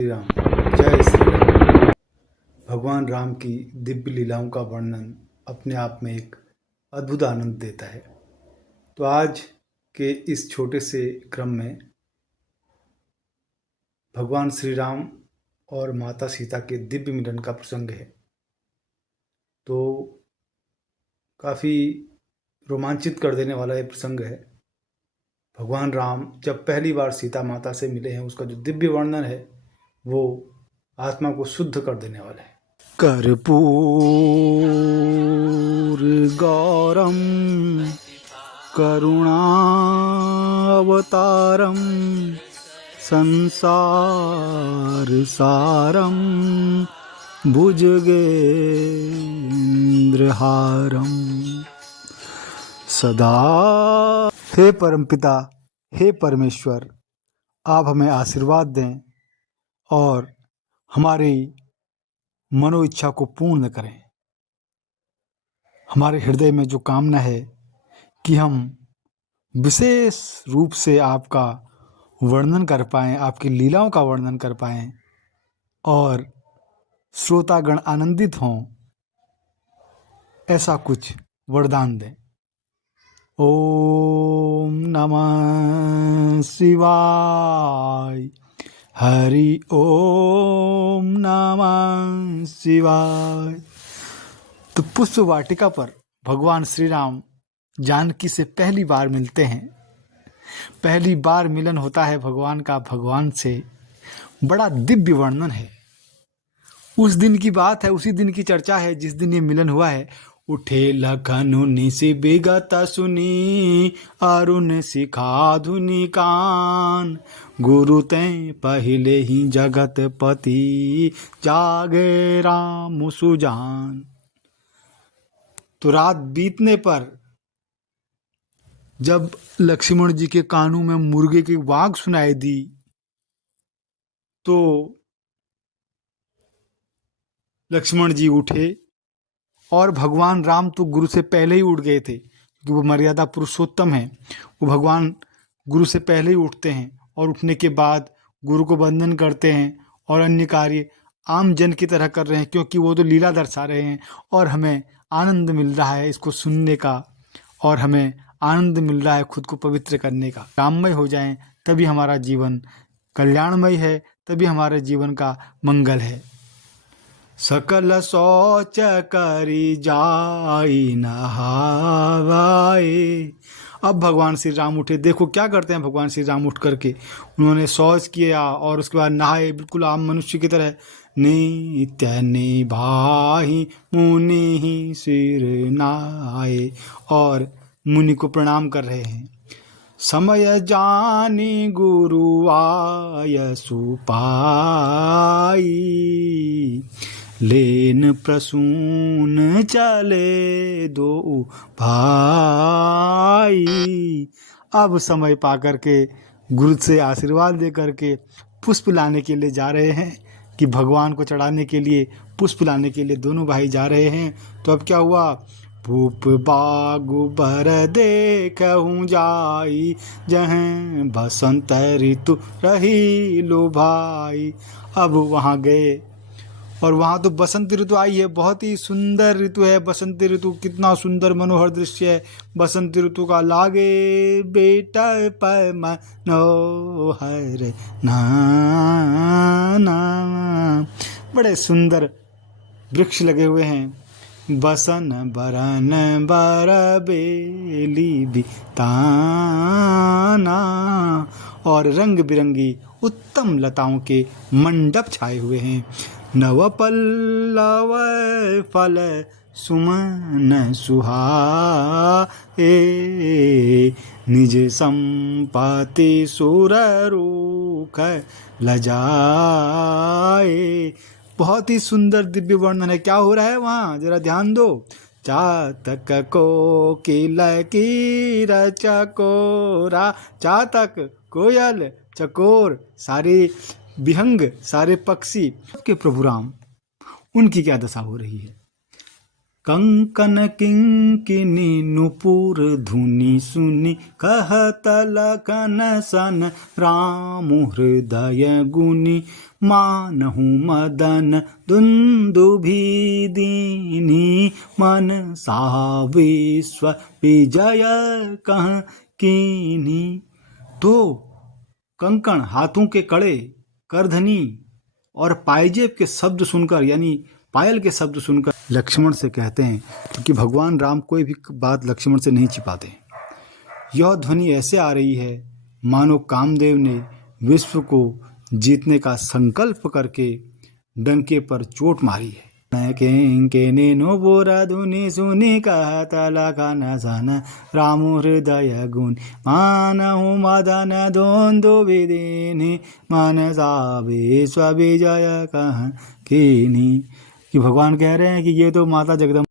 श्री राम। जय श्री राम। भगवान राम की दिव्य लीलाओं का वर्णन अपने आप में एक अद्भुत आनंद देता है। तो आज के इस छोटे से क्रम में भगवान श्री राम और माता सीता के दिव्य मिलन का प्रसंग है। तो काफ़ी रोमांचित कर देने वाला ये प्रसंग है। भगवान राम जब पहली बार सीता माता से मिले हैं, उसका जो दिव्य वर्णन है वो आत्मा को शुद्ध कर देने वाला है। कर्पूर गौरम करुणावतारम संसार सारम भुजगेंद्रहारम सदा। हे परमपिता, हे परमेश्वर, आप हमें आशीर्वाद दें और हमारी मनो इच्छा को पूर्ण करें। हमारे हृदय में जो कामना है कि हम विशेष रूप से आपका वर्णन कर पाएँ, आपकी लीलाओं का वर्णन कर पाएँ और श्रोतागण आनंदित हों, ऐसा कुछ वरदान दें। ओम नमः शिवाय। हरि ओम नमः शिवाय। तो पुष्प वाटिका पर भगवान श्री राम जानकी से पहली बार मिलते हैं। पहली बार मिलन होता है भगवान का भगवान से। बड़ा दिव्य वर्णन है। उस दिन की बात है, उसी दिन की चर्चा है जिस दिन ये मिलन हुआ है। उठे लखनुनि से बिगत सुनी, अरुण शिखा धुनि कान, गुरु तैं पहले ही जगत पति, जागे राम सुजान। तो रात बीतने पर जब लक्ष्मण जी के कानों में मुर्गे की वाग सुनाई दी तो लक्ष्मण जी उठे और भगवान राम तो गुरु से पहले ही उठ गए थे, क्योंकि वो मर्यादा पुरुषोत्तम है। वो भगवान गुरु से पहले ही उठते हैं और उठने के बाद गुरु को वंदन करते हैं और अन्य कार्य आम जन की तरह कर रहे हैं, क्योंकि वो तो लीला दर्शा रहे हैं और हमें आनंद मिल रहा है इसको सुनने का, और हमें आनंद मिल रहा है खुद को पवित्र करने का। राममय हो जाएं तभी हमारा जीवन कल्याणमय है, तभी हमारे जीवन का मंगल है। सकल शौच करी जाई नहावाए। अब भगवान श्री राम उठे। देखो क्या करते हैं भगवान श्री राम उठ करके, उन्होंने शौच किया और उसके बाद नहाए, बिल्कुल आम मनुष्य की तरह। नित्य निभाहि मुनि ही सिर नाए, और मुनि को प्रणाम कर रहे हैं। समय जानी गुरु आय सुपाई, लेन प्रसून चले दो भाई। अब समय पा करके गुरु से आशीर्वाद दे करके पुष्प लाने के लिए जा रहे हैं, कि भगवान को चढ़ाने के लिए पुष्प लाने के लिए दोनों भाई जा रहे हैं। तो अब क्या हुआ? भूप बागु बर देखूं जाई, जहाँ बसंत ऋतु रही लो भाई। अब वहाँ गए और वहाँ तो बसंत ऋतु आई है। बहुत ही सुंदर ऋतु है बसंत ऋतु। कितना सुंदर मनोहर दृश्य है बसंत ऋतु का। लागे बेटा पर मनोहर नाना, बड़े सुंदर वृक्ष लगे हुए हैं। बसन बरन बर बेली बिताना, और रंग बिरंगी उत्तम लताओं के मंडप छाए हुए हैं। नव पल्लव फल सुमन सुहाए, निज संपत्ति सुर रूख लजाए। बहुत ही सुंदर दिव्य वर्णन है। क्या हो रहा है वहाँ, जरा ध्यान दो। चातक को किल कीर चकोरा, चातक कोयल चकोर सारे विहंग सारे पक्षी के प्रभु राम, उनकी क्या दशा हो रही है। कंकन किंकिनी नुपुर धुनि सुनि कहत लखन सन राम हृदय गुनि मानहु मदन दुंदुभि दीनी मन सा विश्व विजय कह कीनी। तो कंकण हाथों के कड़े, करधनी और पायजेब के शब्द सुनकर यानी पायल के शब्द सुनकर लक्ष्मण से कहते हैं, क्योंकि भगवान राम कोई भी बात लक्ष्मण से नहीं छिपाते। यह ध्वनि ऐसे आ रही है मानो कामदेव ने विश्व को जीतने का संकल्प करके डंके पर चोट मारी है। के नो बोरा धुनि सुनि कहत लखन सन राम हृदय गुण मानहु मदन दुंदुभि दीनि मन सा विश्व विजय कह कीनी। कि भगवान कह रहे हैं कि ये तो माता जगदम्बा